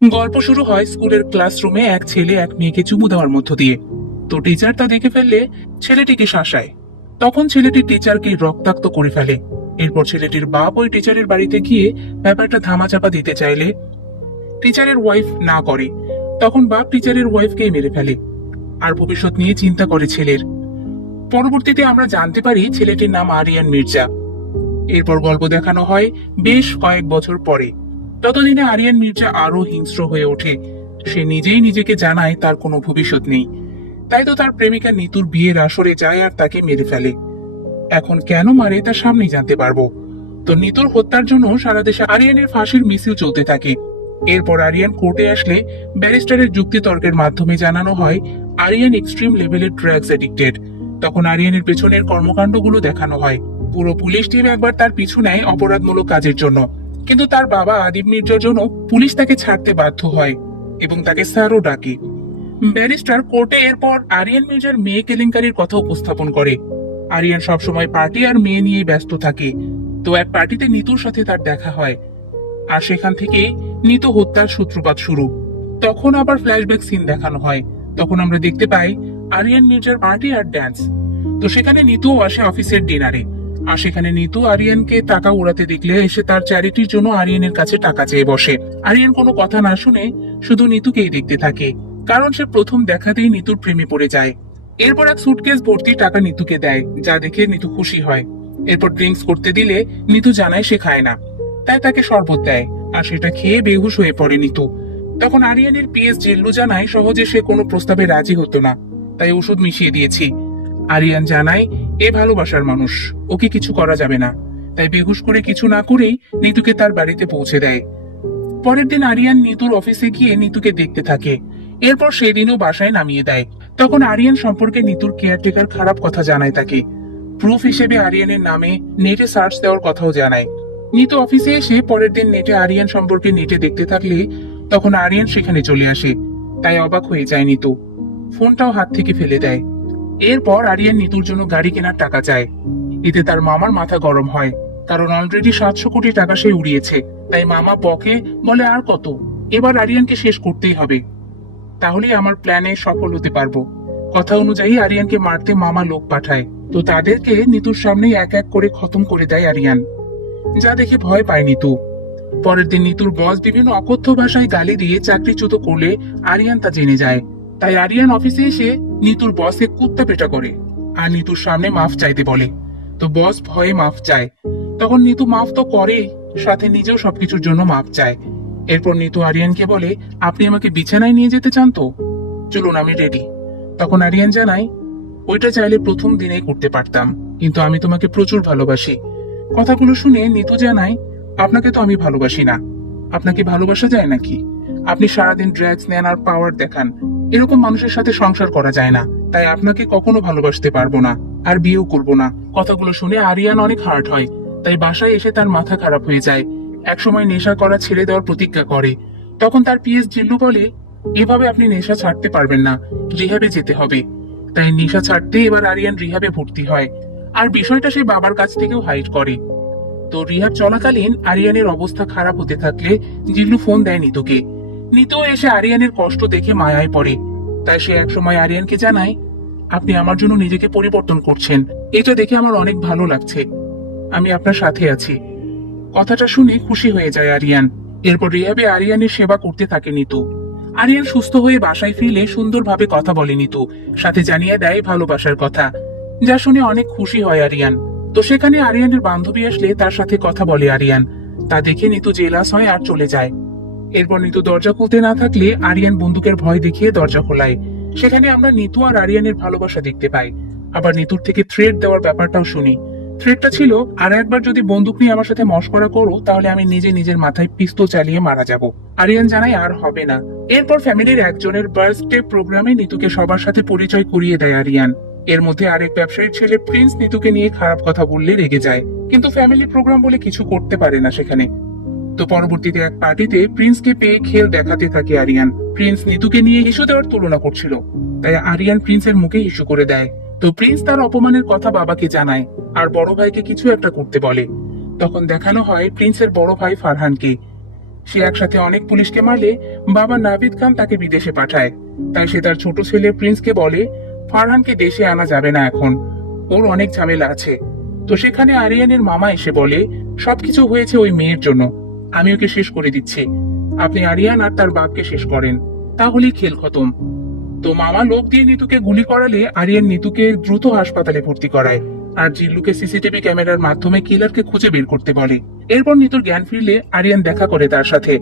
গল্প শুরু হয় স্কুলের ক্লাসরুমে এক ছেলে এক মেয়েকে চুমু দেওয়ার মধ্য দিয়ে। তো টিচার তা দেখে ফেললে ছেলেটিকে শাসায়। তখন ছেলেটি টিচারকে রক্তাক্ত করে ফেলে। এরপর ছেলেটির বাপ ওই টিচারের বাড়িতে গিয়ে ব্যাপারটা ধামাচাপা দিতে চাইলে টিচারের ওয়াইফ না করে। তখন বাপ টিচারের ওয়াইফকেই মেরে ফেলে। আর ভবিষ্যৎ নিয়ে চিন্তা করে ছেলের। পরবর্তীতে আমরা জানতে পারি ছেলেটির নাম আরিয়ান মির্জা। এরপর গল্প দেখানো হয় বেশ কয়েক বছর পরে। ততদিনে আরিয়ান মির্জা আরো হিংস্র হয়ে ওঠে। সে নিজেই নিজেকে জানায় তার কোনো ভবিষ্যৎ নেই। তাই তো তার প্রেমিকা নিতুর বিয়ের আসরে যায় আর তাকে মেরে ফেলে। এখন কেন মারে তার সামনেই জানতে পারবো। তো নিতুর হত্যার জন্য সারা দেশে আরিয়ানের ফাঁসির মিছিল চলতে থাকে। এরপর আরিয়ান কোর্টে আসলে ব্যারিস্টারের যুক্তিতর্কের মাধ্যমে জানানো হয় আরিয়ান এক্সট্রিম লেভেলের ড্রাগস এডিক্টেড। তখন আরিয়ানের পেছনের কর্মকাণ্ডগুলো দেখানো হয়। পুরো পুলিশ টিম একবার তার পিছু নেয় অপরাধমূলক কাজের জন্য, কিন্তু তার বাবা আদিব মির্জার জন্য পুলিশ তাকে ছাড়তে বাধ্য হয় এবং তাকে স্যারও ডাকে। ব্যারিস্টার কোর্টে এরপর আরিয়ান মির্জার মেয়ে কেলেঙ্কারির কথা উপস্থাপন করে। আরিয়ান সবসময় পার্টি আর মেয়ে নিয়ে ব্যস্ত থাকে। তো এক পার্টিতে নিতুর সাথে তার দেখা হয়, আর সেখান থেকে নিতু হত্যার সূত্রপাত শুরু। তখন আবার ফ্ল্যাশব্যাক সিন দেখানো হয়। তখন আমরা দেখতে পাই আরিয়ান মির্জার পার্টি আর ড্যান্স। তো সেখানে নিতুও আসে অফিসের ডিনারে। আর সেখানে নিতু আরিয়ানকে টাকা উড়াতে দেখলে এসে তার চ্যারিটির জন্য আরিয়ানের কাছে টাকা চেয়ে বসে। আরিয়ান কোনো কথা না শুনে শুধু নিতুকেই দেখতে থাকে, কারণ সে প্রথম দেখাতেই নিতুর প্রেমে পড়ে যায়। এরপর এক সুটকেস ভর্তি টাকা নিতুকে দেয়, যা দেখে নিতু খুশি হয়। এরপর ড্রিঙ্কস করতে দিলে নিতু জানায় সে খায় না, তাই তাকে শরবত দেয়, আর সেটা খেয়ে বেহুশ হয়ে পড়ে নিতু। তখন আরিয়ানের পিএস জেল্লু জানায় সহজে সে কোনো প্রস্তাবে রাজি হতো না, তাই ওষুধ মিশিয়ে দিয়েছি। আরিয়ান জানায় এ ভালোবাসার মানুষ, ওকে কিছু করা যাবে না। তাই বেহুশ করে কিছু না করেই নিতুকে তার বাড়িতে পৌঁছে দেয়। পরের দিন আরিয়ান নিতুর অফিসে গিয়ে নিতুকে দেখতে থাকে। এরপর সেদিনও বাসায় নামিয়ে দেয়। তখন আরিয়ান সম্পর্কে নিতুর কেয়ারটেকার খারাপ কথা জানায় তাকে। প্রুফ হিসেবে আরিয়ানের নামে নেটে সার্চ দেওয়ার কথাও জানায়। নিতু অফিসে এসে পরের দিন নেটে আরিয়ান সম্পর্কে নেটে দেখতে থাকলে তখন আরিয়ান সেখানে চলে আসে। তাই অবাক হয়ে যায় নিতু, ফোনটাও হাত থেকে ফেলে দেয়। এরপর আরিয়ান নিতুর জন্য গাড়ি কেনার টাকা চায়। এতে তার মামার মাথা গরম হয়, কারণ অলরেডি 700 কোটি টাকা সে উড়িয়েছে। তাই মামা বকে, বলে আর কত, এবার আরিয়ানকে শেষ করতেই হবে, তাহলেই আমার প্ল্যানে সফল হতে পারবো। কথা অনুযায়ী আরিয়ানকে মারতে মামা লোক পাঠায়। তো তাদেরকে নিতুর সামনেই এক এক করে খতম করে দেয় আরিয়ান, যা দেখে ভয় পায় নিতু। পরের দিন নিতুর বস বিভিন্ন অকথ্য ভাষায় গালি দিয়ে চাকরিচ্যুত করলে আরিয়ান তা জেনে যায়। তাই আরিয়ান অফিসে এসে নিতুর বসকে কুত্তা পেটা করে আর নিতুর সামনে মাফ চাইতে বলে। তো বস ভয়ে মাফ চায়। তখন নিতু মাফ তো করে, সাথে নিজেও সবকিছুর জন্য মাফ চায়। এরপর নিতু আরিয়ানকে বলে, আপনি আমাকে বিছানায় নিয়ে যেতে চান তো? চলুন, আমি রেডি। তখন আরিয়ান জানায়, ওইটা চাইলে প্রথম দিনেই করতে পারতাম, কিন্তু আমি তোমাকে প্রচুর ভালোবাসি। কথাগুলো শুনে নিতু জানায়, আপনাকে তো আমি ভালোবাসি না। আপনাকে ভালোবাসা যায় নাকি? আপনি সারাদিন ড্রাগস নেন আর পাওয়ার দেখান, এরকম মানুষের সাথে সংসার করা যায় না। তাই আপনাকে কখনো ভালোবাসতে পারবো না, আর বিয়েও করবো না। কথাগুলো শুনে আরিয়ান অনেক হার্ট হয়। তাই বাসায় এসে তার মাথা খারাপ হয়ে যায়। একসময় নেশা করা ছেড়ে দেওয়ার প্রতিজ্ঞা করে। তখন তার পিএস জিল্লু বলে, এভাবে আপনি নেশা ছাড়তে পারবেন না, রিহাবে যেতে হবে। তাই নেশা ছাড়তে এবার আরিয়ান রিহাবে ভর্তি হয়। আর বিষয়টা সে বাবার কাছ থেকেও হাইড করে। তো রিহাব চলাকালীন আরিয়ানের অবস্থা খারাপ হতে থাকলে জিল্লু ফোন দেয় নিতুকে। নিতু এসে আরিয়ানের কষ্ট দেখে মায়ায় পড়ে। তাই সে একসময় আরিয়ানকে জানায়, আপনি আমার জন্য নিজেকে পরিবর্তন করছেন, এটা দেখে আমার অনেক ভালো লাগছে। আমি আপনার সাথে আছি। কথাটা শুনে খুশি হয়ে যায় আরিয়ান। এরপর রিহাবে আরিয়ানের সেবা করতে থাকে নিতু। আরিয়ান সুস্থ হয়ে বাসায় ফিরলে সুন্দরভাবে কথা বলে নিতু, সাথে জানিয়ে দেয় ভালোবাসার কথা, যা শুনে অনেক খুশি হয় আরিয়ান। তো সেখানে আরিয়ানের বান্ধবী আসলে তার সাথে কথা বলে আরিয়ান। তা দেখে নিতু জেলাস হয় আর চলে যায়। এরপর নিতু দরজা খুলতে না থাকলে আরিয়ান বন্দুকের ভয় দেখিয়ে দরজা খোলায়। সেখানে আমরা নিতু আর আরিয়ানের ভালোবাসা দেখতে পাই। আবার নিতুর থেকে থ্রেট দেওয়ার ব্যাপারটাও শুনি। থ্রেটটা ছিল, আর একবার যদি বন্দুক নিয়ে আমার সাথে মশকরা করো তাহলে আমি নিজে নিজের মাথায় পিস্তল চালিয়ে মারা যাব। আরিয়ান জানায় আর হবে না। এরপর ফ্যামিলির একজনের বার্থডে প্রোগ্রামে নিতুকে সবার সাথে পরিচয় করিয়ে দেয় আরিয়ান। এর মধ্যে আরেক ব্যবসায়ীর ছেলে প্রিন্স নিতুকে নিয়ে খারাপ কথা বললে রেগে যায়, কিন্তু ফ্যামিলি প্রোগ্রাম বলে কিছু করতে পারে না সেখানে। তো পরবর্তীতে এক পার্টিতে প্রিন্সকে পেয়ে খেল দেখাতে থাকে আরিয়ান। প্রিন্স নিতুকে নিয়ে ইস্যু দেওয়ার তুলনা করছিল, তাই আরিয়ান প্রিন্সের মুখে ইস্যু করে দেয়। তো প্রিন্স তার অপমানের কথা বাবাকে জানায় আর বড় ভাইকে কিছু একটা করতে বলে। তখন দেখানো হয় প্রিন্সের বড় ভাই ফারহানকে। সে একসাথে অনেক পুলিশকে মারলে বাবা নাভিদ খান তাকে বিদেশে পাঠায়। তাই সে তার ছোট ছেলে প্রিন্সকে বলে ফারহানকে দেশে আনা যাবে না এখন, ওর অনেক ঝামেলা আছে। তো সেখানে আরিয়ানের মামা এসে বলে সবকিছু হয়েছে ওই মেয়ের জন্য, আমি ওকে শেষ করে দিচ্ছি, আপনি আরিয়ান আর তার বাপকে শেষ করেন, তাহলেই খেল খতম। তো মামা লোক দিয়ে নিতুকে গুলি করালে আরিয়ান নিতুকে দ্রুত হাসপাতালে ভর্তি করায় আর জিল্লুকে সিসিটিভি ক্যামেরার মাধ্যমে কিলারকে খুঁজে বের করতে বলে। এরপর নিতুর জ্ঞান ফিরলে আরিয়ান দেখা করে তার সাথে।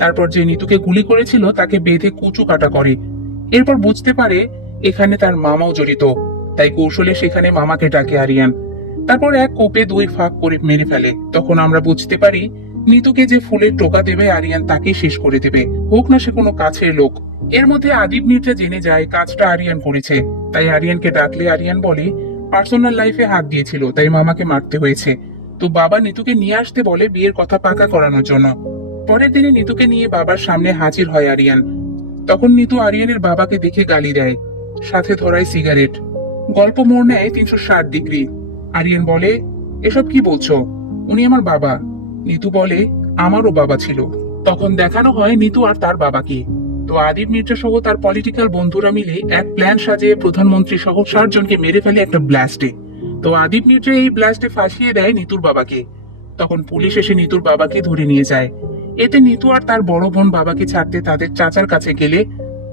তারপর যে নিতুকে গুলি করেছিল তাকে বেঁধে কুচু কাটা করে। এরপর বুঝতে পারে এখানে তার মামাও জড়িত, তাই কৌশলে সেখানে মামাকে ডাকে আরিয়ান। তারপর এক কোপে দুই ফাঁক করে মেরে ফেলে। তখন আমরা বুঝতে পারি নিতুকে যে ফুলের টোকা দেবে আরিয়ান তাকে শেষ করে দেবে, হোক না সে কোনো কাছের লোক। এর মধ্যে আদিব মির্জা জেনে যায় কাজটা আরিয়ান করেছে, তাই আরিয়ানকে ডাকলে আরিয়ান বলে পার্সোনাল লাইফে হাত দিয়েছিল তাই মামাকে মারতে হয়েছে। তো বাবা নিতুকে নিয়ে আসতে বলে বিয়ের কথা পাকা করানোর জন্য। পরের দিনে নিতুকে নিয়ে বাবার সামনে হাজির হয় আরিয়ান। তখন নিতু আরিয়ানের বাবাকে দেখে গালি দেয়, সাথে ধরায় সিগারেট। গল্প মোড় নেয় 360 ডিগ্রি। আরিয়ান বলে এসব কি বলছো, উনি আমার বাবা। নিতু বলে আমারও বাবা ছিল। তখন দেখানো হয় নিতু আর তার বাবাকে। তো আদিব মির্জা সহ তার পলিটিক্যাল বন্ধুরা মিলে এক প্ল্যান সাজিয়ে প্রধানমন্ত্রী সহ 60 জনকে মেরে ফেলে একটা ব্লাস্টে। তো আদিব মির্জা এই ব্লাস্টে ফাঁসিয়ে দেয় নিতুর বাবাকে। তখন পুলিশ এসে নিতুর বাবাকে ধরে নিয়ে যায়। এতে নিতু আর তার বড় বোন বাবাকে ছাড়তে তাদের চাচার কাছে গেলে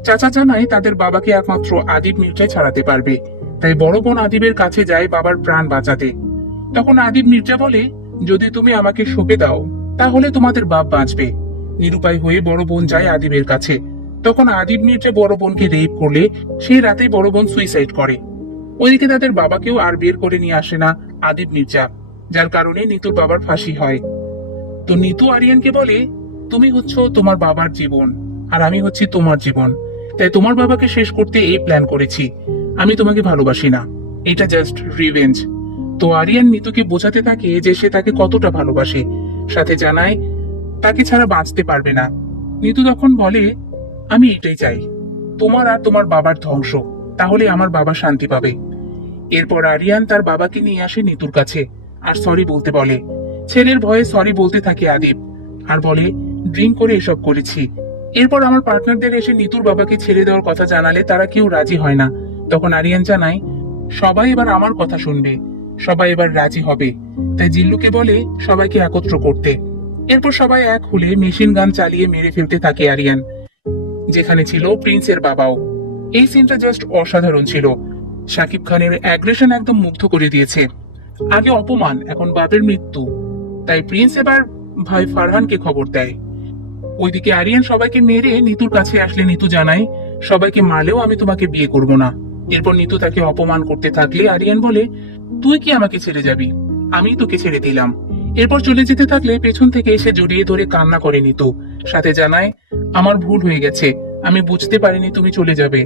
চাচা জানায় তাদের বাবাকে একমাত্র আদিব মির্জাই ছাড়াতে পারবে। তাই বড় বোন আদিবের কাছে যায় বাবার প্রাণ বাঁচাতে। তখন আদিব মির্জা বলে যদি তুমি আমাকে সঁপে দাও তাহলে তোমাদের বাপ বাঁচবে। নিরুপায় হয়ে বড় বোন যায় আদিবের কাছে। তখন আদিব মির্জা বড় বোনকে রেপ করলে সেই রাতেই বড় বোন সুইসাইড করে। ওইদিকে তাদের বাবাকেও আর বের করে নিয়ে আসে না আদিব মির্জা, যার কারণে নিতুর বাবার ফাঁসি হয়। তো নিতু আরিয়ানকে বলে তুমি হচ্ছ তোমার বাবার জীবন আর আমি হচ্ছি তোমার জীবন, তাই তোমার বাবাকে শেষ করতে এই প্ল্যান করেছি। আমি তোমাকে ভালোবাসি না, এটা জাস্ট রিভেঞ্জ। তো আরিয়ান নিতুকে বোঝাতে থাকে যে সে তাকে কতটা ভালোবাসে, সাথে জানায় তাকে ছাড়া বাঁচতে পারবে না। নিতু তখন বলে আমি এটাই চাই, তোমার আর তোমার বাবার ধ্বংস, তাহলে আমার বাবা শান্তি পাবে। এরপর আরিয়ান তার বাবাকে নিয়ে আসে নিতুর কাছে আর সরি বলতে বলে। ছেলের ভয়ে সরি বলতে থাকে আদিব আর বলে ড্রিঙ্ক করে এসব করেছি। এরপর আমার পার্টনারদের এসে নিতুর বাবাকে ছেড়ে দেওয়ার কথা জানালে তারা কেউ রাজি হয় না। তখন আরিয়ান জানায় সবাই এবার আমার কথা শুনবে, সবাই এবার রাজি হবে। তাই জিল্লুকে বলে সবাইকে একত্র করতে। এরপর সবাই এক হলে মেশিন গান চালিয়ে মেরে ফেলতে থাকে আরিয়ান, যেখানে ছিল প্রিন্সের বাবাও। এই সিনটা জাস্ট অসাধারণ ছিল। শাকিব খানের অ্যাগ্রেশন একদম মুগ্ধ করে দিয়েছে। আগে অপমান, এখন বাপের মৃত্যু। তাই প্রিন্স এবার ভাই ফারহানকে খবর দেয়। ওইদিকে আরিয়ান সবাইকে মেরে নিতুর কাছে আসলে নিতু জানায় সবাইকে মারলেও আমি তোমাকে বিয়ে করব না। এরপর নিতু তাকে অপমান করতে থাকলে আরিয়ান বলে তুই কি আমাকে ছেড়ে যাবি, আমি তোকে ছেড়ে দিলাম। এরপর চলে যেতে থাকলে পেছন থেকে এসে জড়িয়ে ধরে কান্না করে নিতু, সাথে জানায় আমার ভুল হয়ে গেছে, আমি বুঝতে পারিনি তুমি চলে যাবে।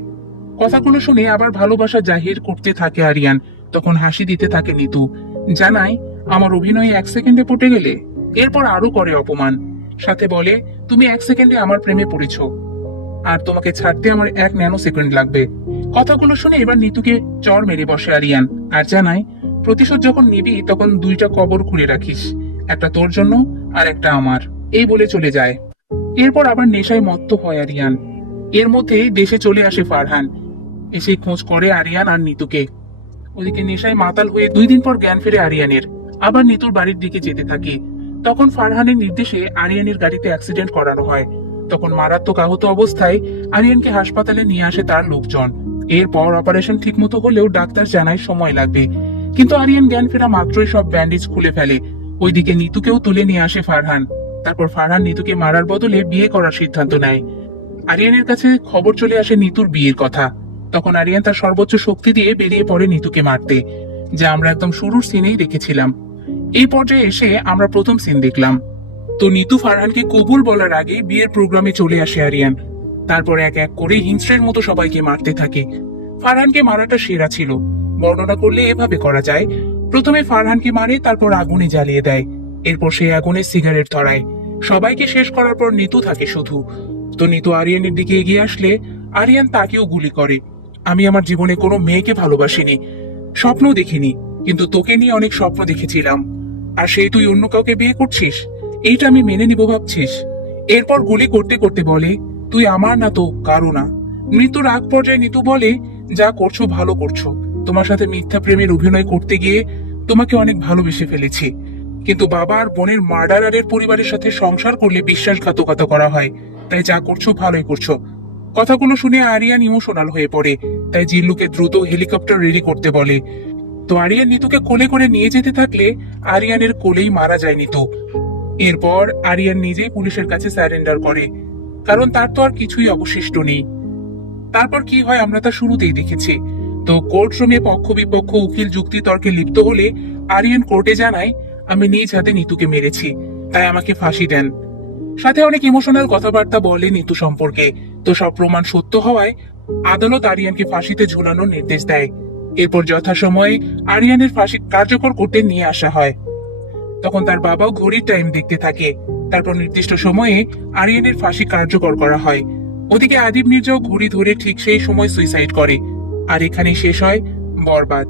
কথাগুলো শুনে আবার ভালোবাসা জাহির করতে থাকে আরিয়ান। তখন হাসি দিতে থাকে নিতু, জানায় আমার অভিনয় 1 সেকেন্ডে পটে গেলে। এরপর আরো করে অপমান, সাথে বলে তুমি 1 সেকেন্ডে আমার প্রেমে পড়েছ আর তোমাকে ছাড়তে আমার 1 ন্যানো সেকেন্ড লাগবে। কথাগুলো শুনে এবার নিতুকে চর মেরে বসে আরিয়ান আর জানায় প্রতিশোধ যখন নিবি তখন 2টা কবর খুঁড়ে রাখিস, একটা তোর জন্য আর একটা আমার। এই বলে চলে যায়। এরপর আবার নেশায় মত্ত হয় আরিয়ান। এর মধ্যে দেশে চলে আসে ফারহান, এসে খোঁজ করে আরিয়ান আর নিতুকে। ওদিকে নেশায় মাতাল হয়ে 2 দিন পর জ্ঞান ফিরে আরিয়ানের। আবার নিতুর বাড়ির দিকে যেতে থাকে। তখন ফারহানের নির্দেশে আরিয়ানের গাড়িতে অ্যাক্সিডেন্ট করানো হয়। তখন মারাত্মক আহত অবস্থায় আরিয়ানকে হাসপাতালে নিয়ে আসে তার লোকজন। এরপর অপারেশন ঠিকমতো হলেও ডাক্তার জানায় সময় লাগবে, কিন্তু আরিয়ান জ্ঞান ফেরা মাত্রই সব ব্যান্ডেজ খুলে ফেলে। ওইদিকে নিতুকেও তুলে নিয়ে আসে ফারহান। তারপর ফারহান নিতুকে মারার বদলে বিয়ে করার সিদ্ধান্ত নেয়। আরিয়ানের কাছে খবর চলে আসে নিতুর বিয়ের কথা। তখন আরিয়ান তার সর্বোচ্চ শক্তি দিয়ে বেরিয়ে পড়ে নিতুকে মারতে, যা আমরা একদম শুরুর সিনেই দেখেছিলাম। এই পর্যায়ে এসে আমরা প্রথম সিন দেখলাম। তো নিতু ফারহানকে কবুল বলার আগে বিয়ের প্রোগ্রামে চলে আসে আরিয়ান। তারপর এক এক করে হিংস্রের মতো সবাইকে মারতে থাকে। ফারহানকে মারাটা সেরা ছিল। বর্ণনা করলে এভাবে করা যায়, প্রথমে ফারহানকে মারে, তারপর আগুনে জ্বালিয়ে দেয়, এরপর সেই আগুনে সিগারেট ধরায়। সবাইকে শেষ করার পর নিতু থাকে শুধু। তো নিতু আরিয়ানের দিকে এগিয়ে আসলে আরিয়ান তাকেও গুলি করে। আমি আমার জীবনে কোনো মেয়েকে ভালোবাসিনি, স্বপ্ন দেখিনি, কিন্তু তোকে নিয়ে অনেক স্বপ্ন দেখেছিলাম। আর সেই তুই অন্য কাউকে বিয়ে করছিস, এইটা আমি মেনে নিব ভাবছিস? এরপর গুলি করতে করতে বলে, তুই আমার না তো কারো না। মৃত্যুর আগ পর্যায়ে নিতু বলে, যা করছো ভালো করছো। তোমার সাথে মিথ্যা প্রেমের অভিনয় করতে গিয়ে তোমাকে অনেক ভালোবেসে ফেলেছি, কিন্তু বাবা আর বোনের মার্ডারারের পরিবারের সাথে সংসার করলে বিশ্বাসঘাতকতা করা হয়। তাই যা করছো ভালোই করছো। কথাগুলো শুনে আরিয়ান ইমোশনাল হয়ে পড়ে। তাই জিল্লুকে দ্রুত হেলিকপ্টার রেডি করতে বলে। তো আরিয়ান নিতুকে কোলে করে নিয়ে যেতে থাকলে আরিয়ানের কোলেই মারা যায় নিতু। এরপর আরিয়ান নিজেই পুলিশের কাছে স্যারেন্ডার করে, কারণ তার তো আর কিছুই অবশিষ্ট নেই। তারপর কি হয় আমরা তা শুরুতেই দেখেছি। তো কোর্ট রুমে পক্ষ বিপক্ষ উকিল যুক্তি তর্কে লিপ্ত হলে আরিয়ান কোর্টে জানায়, আমি নিজ হাতে নিতুকে মেরেছি, তাই আমাকে ফাঁসি দেন। সাথে অনেক ইমোশনাল কথাবার্তা বলে নিতু সম্পর্কে। তো সব প্রমাণ সত্য হওয়ায় আদালত আরিয়ানকে ফাঁসিতে ঝুলানোর নির্দেশ দেয়। এরপর যথাসময়ে আরিয়ানের ফাঁসি কার্যকর করতে নিয়ে আসা হয়। তখন তার বাবাও ঘড়ির টাইম দেখতে থাকে। তারপর নির্দিষ্ট সময়ে আরিয়ানের ফাঁসি কার্যকর করা হয়। ওদিকে আদিব মির্জাও ঘড়ি ধরে ঠিক সেই সময় সুইসাইড করে। আর এখানেই শেষ হয় বরবাদ।